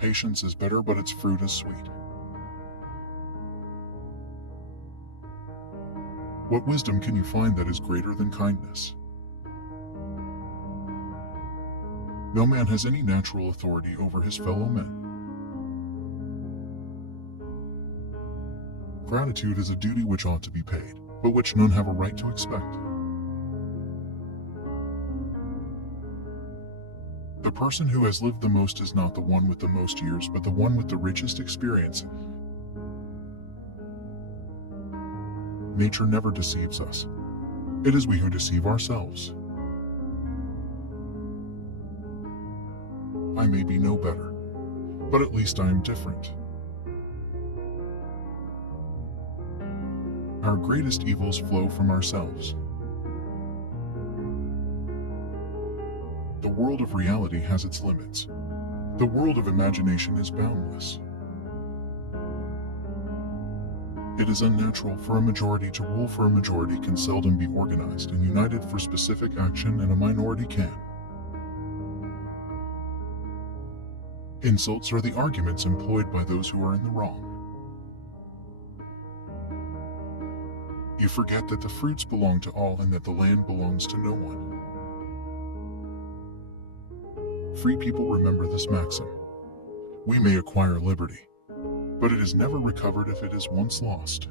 Patience is bitter, but its fruit is sweet. What wisdom can you find that is greater than kindness? No man has any natural authority over his fellow men. Gratitude is a duty which ought to be paid, but which none have a right to expect. The person who has lived the most is not the one with the most years, but the one with the richest experience. Nature never deceives us. It is we who deceive ourselves. I may be no better, but at least I am different. Our greatest evils flow from ourselves. The world of reality has its limits. The world of imagination is boundless. It is unnatural for a majority to rule, for a majority can seldom be organized and united for specific action, and a minority can. Insults are the arguments employed by those who are in the wrong. You forget that the fruits belong to all and that the land belongs to no one. Free people remember this maxim. We may acquire liberty, but it is never recovered if it is once lost.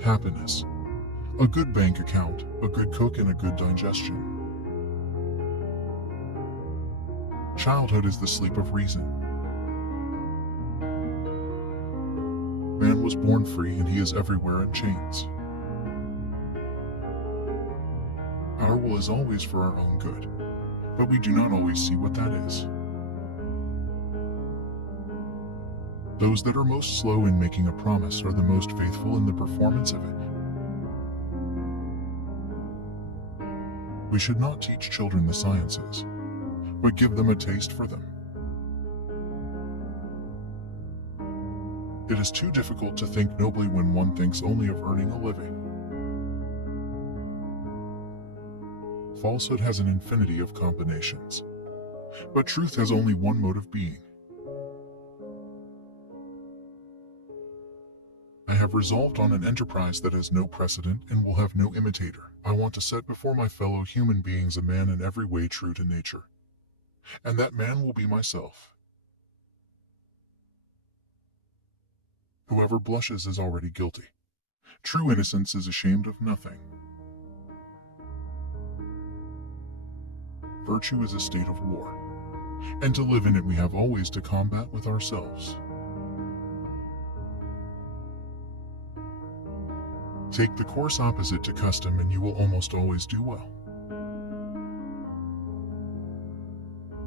Happiness. A good bank account, a good cook, and a good digestion. Childhood is the sleep of reason. Man was born free, and he is everywhere in chains. Our will is always for our own good, but we do not always see what that is. Those that are most slow in making a promise are the most faithful in the performance of it. We should not teach children the sciences, but give them a taste for them. It is too difficult to think nobly when one thinks only of earning a living. Falsehood has an infinity of combinations, but truth has only one mode of being. I have resolved on an enterprise that has no precedent and will have no imitator. I want to set before my fellow human beings a man in every way true to nature, and that man will be myself. Whoever blushes is already guilty. True innocence is ashamed of nothing. Virtue is a state of war, and to live in it we have always to combat with ourselves. Take the course opposite to custom and you will almost always do well.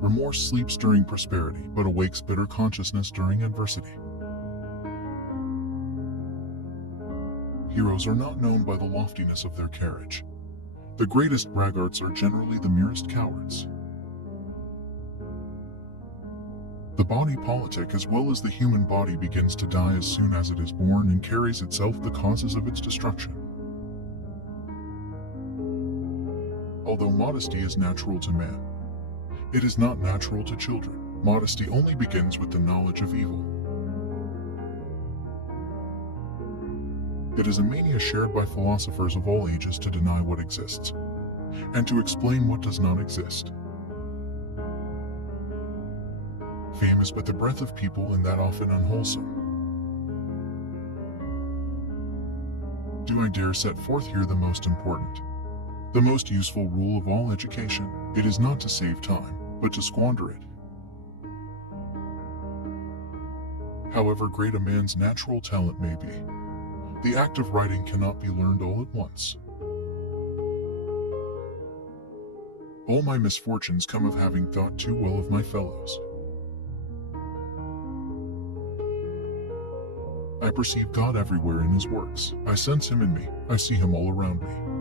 Remorse sleeps during prosperity, but awakes bitter consciousness during adversity. Heroes are not known by the loftiness of their carriage. The greatest braggarts are generally the merest cowards. The body politic as well as the human body begins to die as soon as it is born and carries itself the causes of its destruction. Although modesty is natural to man, it is not natural to children. Modesty only begins with the knowledge of evil. It is a mania shared by philosophers of all ages to deny what exists, and to explain what does not exist. Fame is but the breath of people, and that often unwholesome. Do I dare set forth here the most important, the most useful rule of all education? It is not to save time, but to squander it. However great a man's natural talent may be, the act of writing cannot be learned all at once. All my misfortunes come of having thought too well of my fellows. I perceive God everywhere in his works. I sense him in me. I see him all around me.